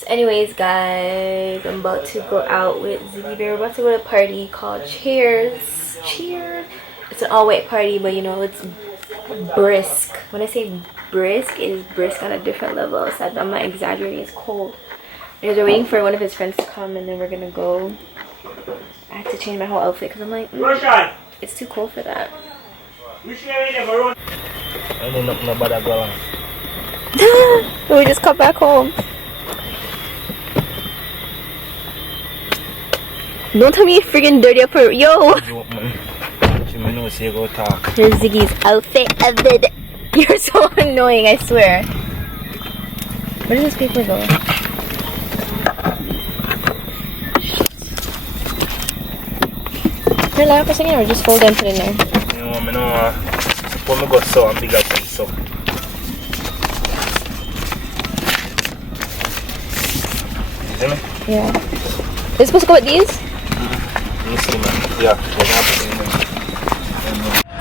So anyways, guys, I'm about to go out with Ziggy. We're about to go to a party called Cheers. Cheers. It's an all-white party, but you know, it's brisk. When I say brisk, it is brisk on a different level. So I'm not exaggerating, it's cold. Because we're waiting for one of his friends to come, and then we're gonna go. I have to change my whole outfit because I'm like, it's too cold for that. We just come back home. Don't tell me you're freaking dirty up her. Yo! Here's Ziggy's outfit of the day. You're so annoying, I swear. Where does this paper go? Can you lie up for a second or just fold it and put it in there? I know. When I go so, I'm big up so. You see me? Yeah. Is it supposed to go with these? You see me? Yeah.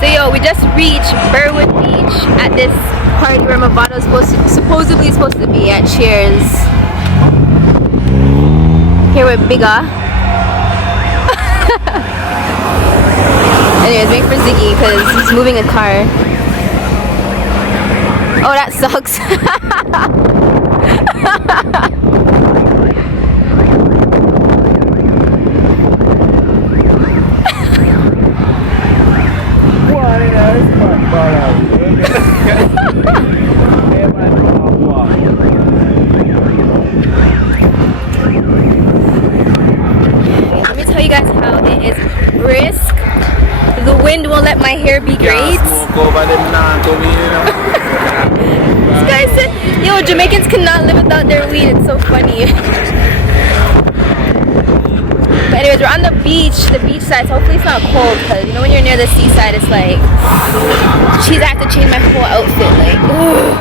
So yo, we just reached Burwood Beach at this party where Movado is supposedly supposed to be at Cheers. Here with Bigga. Anyways, waiting for Ziggy because he's moving a car. Oh, that sucks. Let me tell you guys how it is brisk. The wind won't let my hair be great. This guy said, yo, Jamaicans cannot live without their weed. It's so funny. But anyways, we're on the beach side, so hopefully it's not cold, because you know when you're near the seaside, it's like, jeez, I have to change my whole outfit, like, ugh.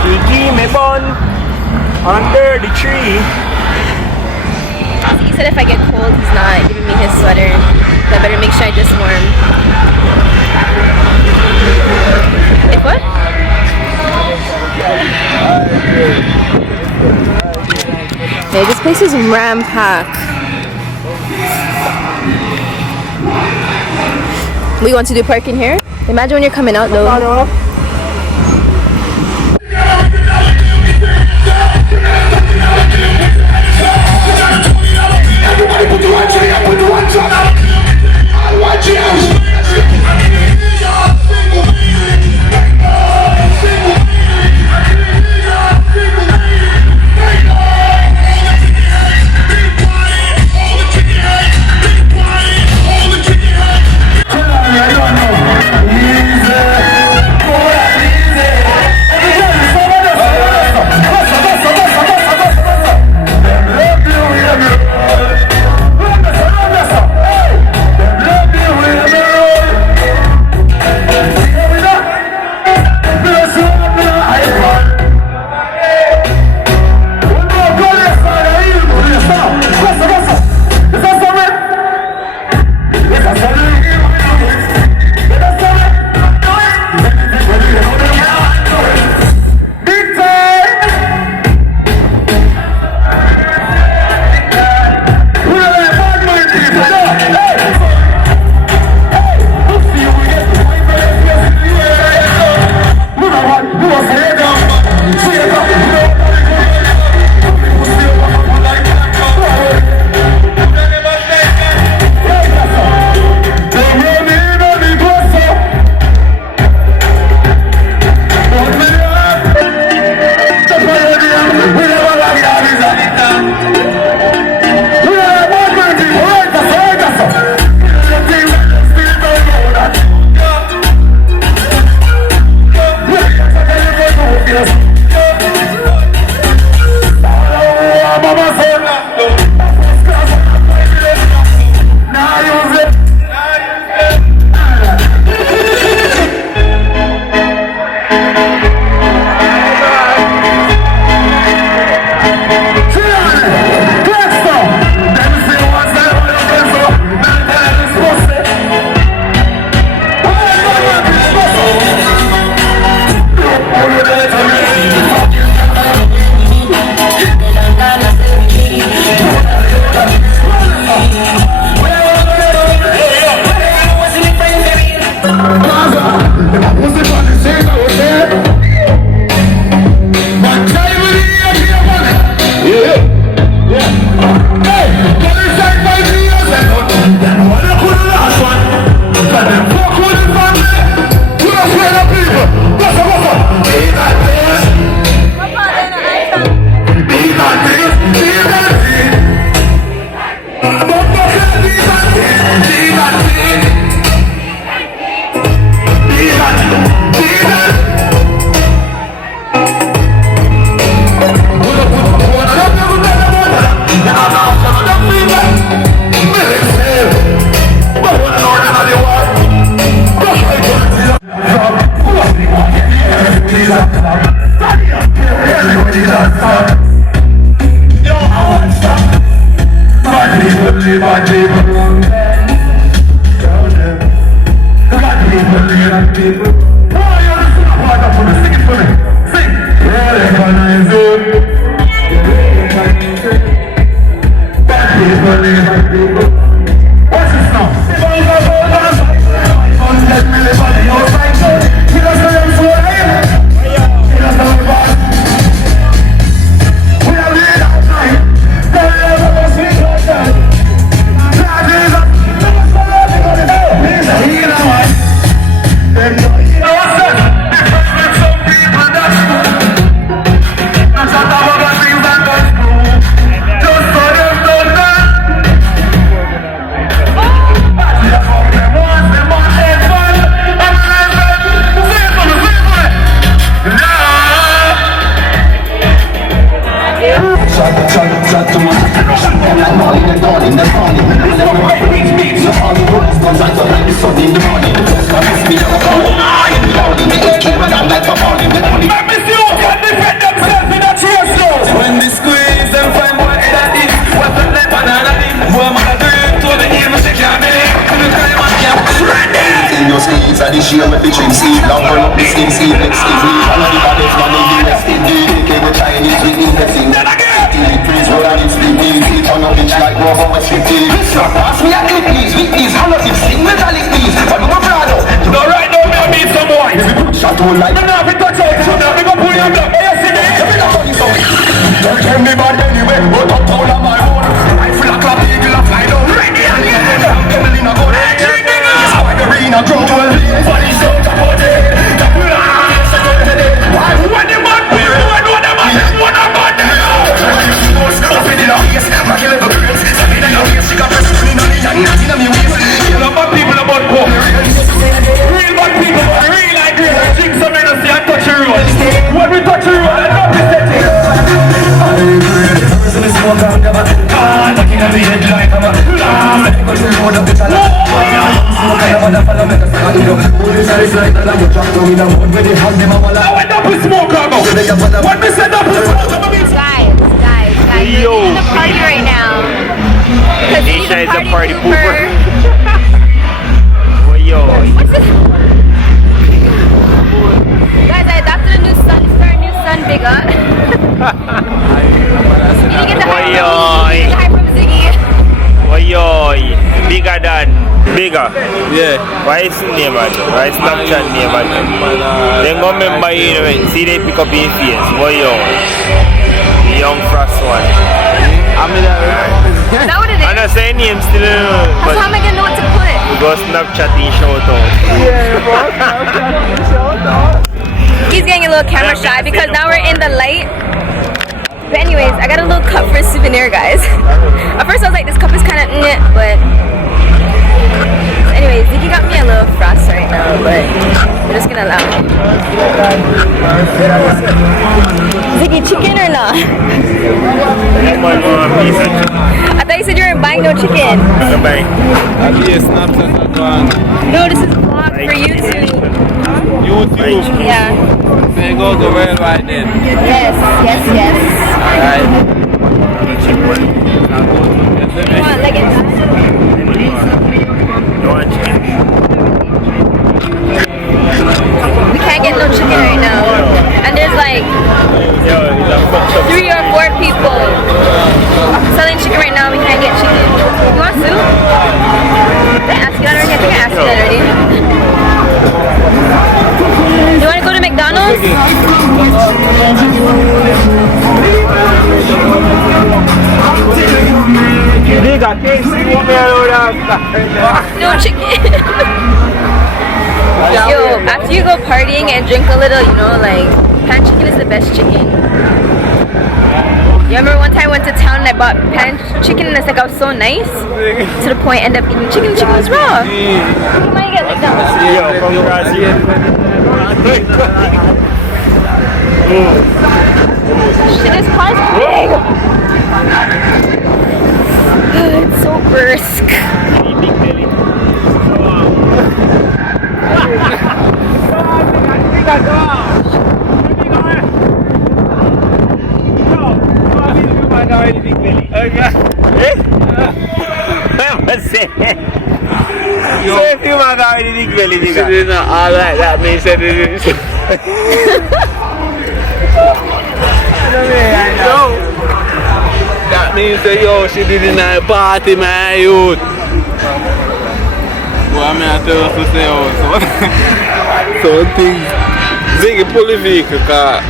Ziggy, me bun under the tree. He said if I get cold, he's not giving me his sweater, so I better make sure I just warm. If what? Okay, this place is ram-packed. We want to do parking here? Imagine when you're coming out though. Guys, Yo. we're in the party right now. Nisha is a party pooper. pooper. Oh, yo. What's this? Guys, I adopted a new son. This is our new son, Bigga. You didn't get the hype from me. You didn't get the hype from Ziggy. Oh, yo. Bigger than Bigger. Yeah. Why is his name man? Why is Snapchat name man? Then go remember you know, see they pick up your face. Oh, yo. The young frost one. I mean, Is that what it is? I'm not saying name still, but How am I gonna know what to put? we go Snapchat and shout out. yeah, bro. Snapchat, shout out. He's getting a little camera shy because now we're in the light. But anyways, I got a little cup for a souvenir, guys. At first I was like, this cup is kind of but anyways, Ziggy got me a little frost right now, but we're just gonna allow him. Ziggy, chicken or not? I thought you said you weren't buying no chicken. I'll be a Snapchat account. No, this is a vlog for YouTube. YouTube. Yeah. Say go to worldwide then. Yes. Alright. Come on, leg it. We can't get no chicken right now. And there's like 3 or 4 people selling chicken right now. We can't get chicken. You want soup? Did I ask you that already? I think I asked you that already. No chicken. Yo, after you go partying and drink a little, you know, like, pan chicken is the best chicken. You remember one time I went to town and I bought pan chicken and it's like I was so nice to the point I ended up eating chicken. The chicken was raw. You might get like that. Yo, congrats. Shit, this car's big. It's so brisk. Big belly. All right, that means that it is. That means that yo, she did in a party, man, youth. Well, I mean, I tell us to say also. So things. Ziggy, pull the vehicle, car.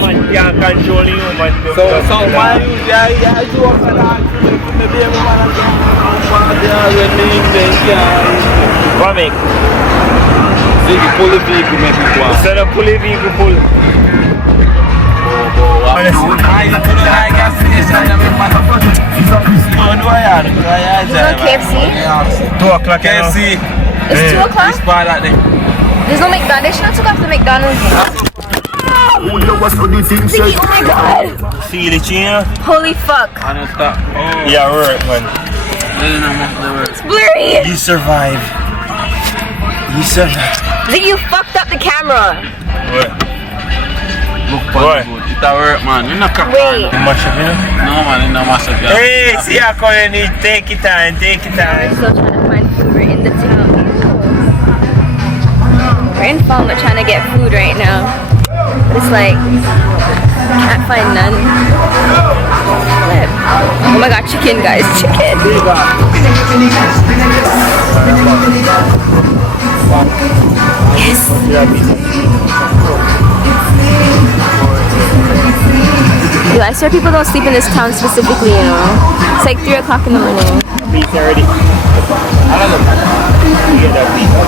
Man can't control you, man. So why you do up for that? Maybe everyone has What make? Ziggy, pull the vehicle, make it go. Instead of pull the vehicle, pull. KFC? 2 o'clock. KFC. It's 2 o'clock? There's no McDonald's. They should not took off the McDonald's. Ziggy, oh my god. See the chin? Holy fuck. Yeah, right, man. It's blurry. You survive. You survive. Ziggy, you fucked up the camera. What? What? It work, man. You not Wait. Mash up, you know? No, man, you not mash up. Hey, see how come you need take your time, take your time. We're still trying to find food. We're in the town. We're in Falmouth trying to get food right now. But it's like, can't find none. Oh my god, chicken, guys, chicken. Yes. Yo, I swear people don't sleep in this town specifically, you know. It's like 3 o'clock in the morning. Pizza already. I don't know. You get that pizza.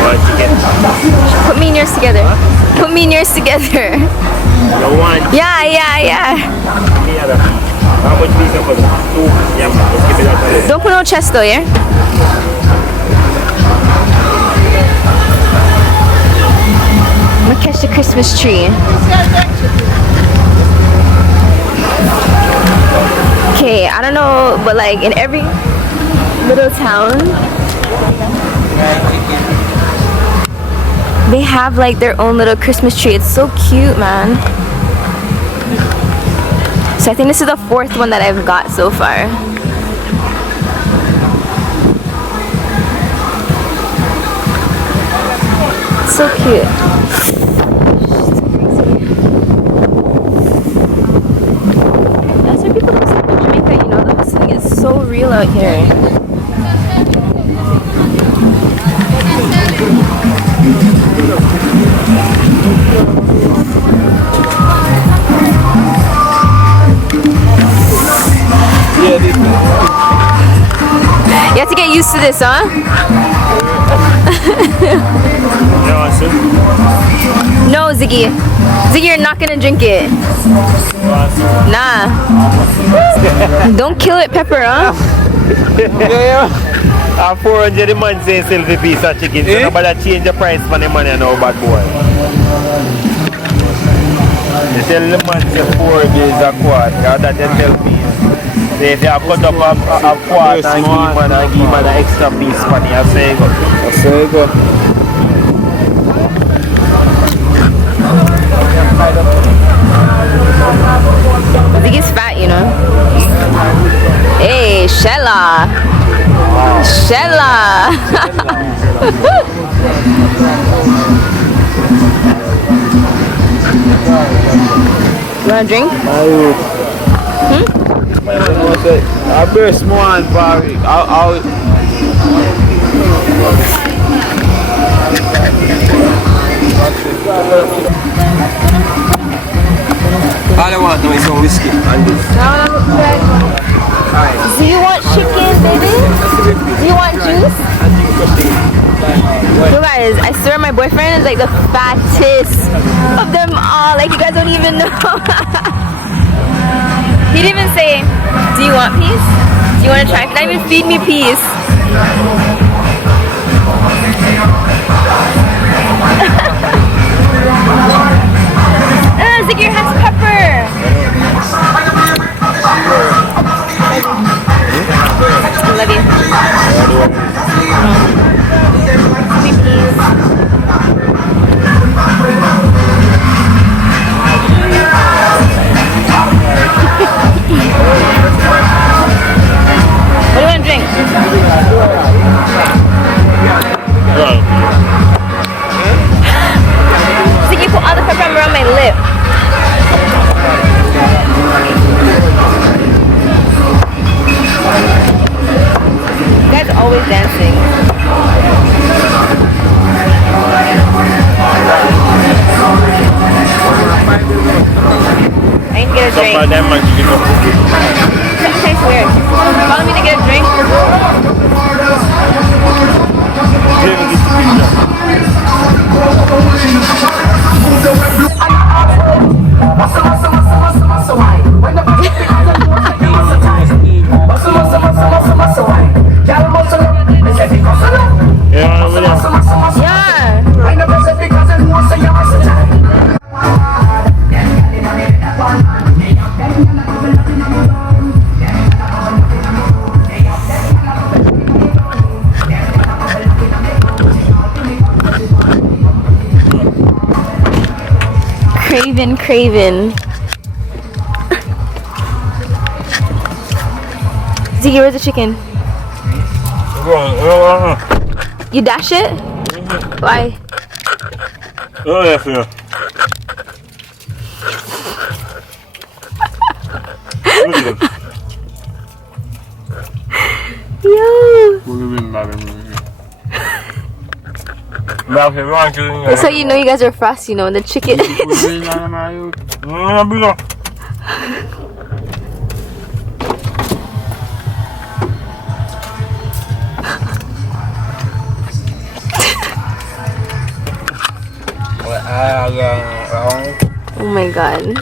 What chicken? Put me and yours together. Put me and yours together. You want? Yeah. Me other. How much pizza for 2? Yeah, let's keep it out there. Don't put no chest though, yeah? I'm gonna catch the Christmas tree. Okay, I don't know, but like in every little town, they have like their own little Christmas tree. It's so cute, man. So I think this is the 4th one that I've got so far. It's so cute. That's why people don't sleep in Jamaica, you know, the hustling is so real out here. You have to get used to this, huh? No, Ziggy. Ziggy, you're not gonna drink it. Nah. Don't kill it, Pepper, huh? Yeah. 400 a man say sell the piece of chicken. So nobody change the price for the money now, bad boy. They tell the man say 4 days a quart. That they tell me. They have cut up a quart and give man an extra piece for the asego. Ziggy's fat, you know. Hey, Shella. Shella. You want a drink? I burst more and Barry. All I want now is some whiskey and this. Do you want chicken, baby? Do you want juice? You guys, I swear my boyfriend is like the fattest of them all. Like, you guys don't even know. He didn't even say, do you want peas? Do you want to try? He didn't even feed me peas. Ziggy has pepper. I love you. What do you want to drink? Ziggy put all the pepper around my lip. You guys are always dancing. I need to get a drink. That tastes weird. Follow me to get a drink. Craven. Ziggy, where's the chicken? You dash it? Why? Oh, yeah, yeah. That's how you know you guys are fast, you know, the chicken. Oh my god.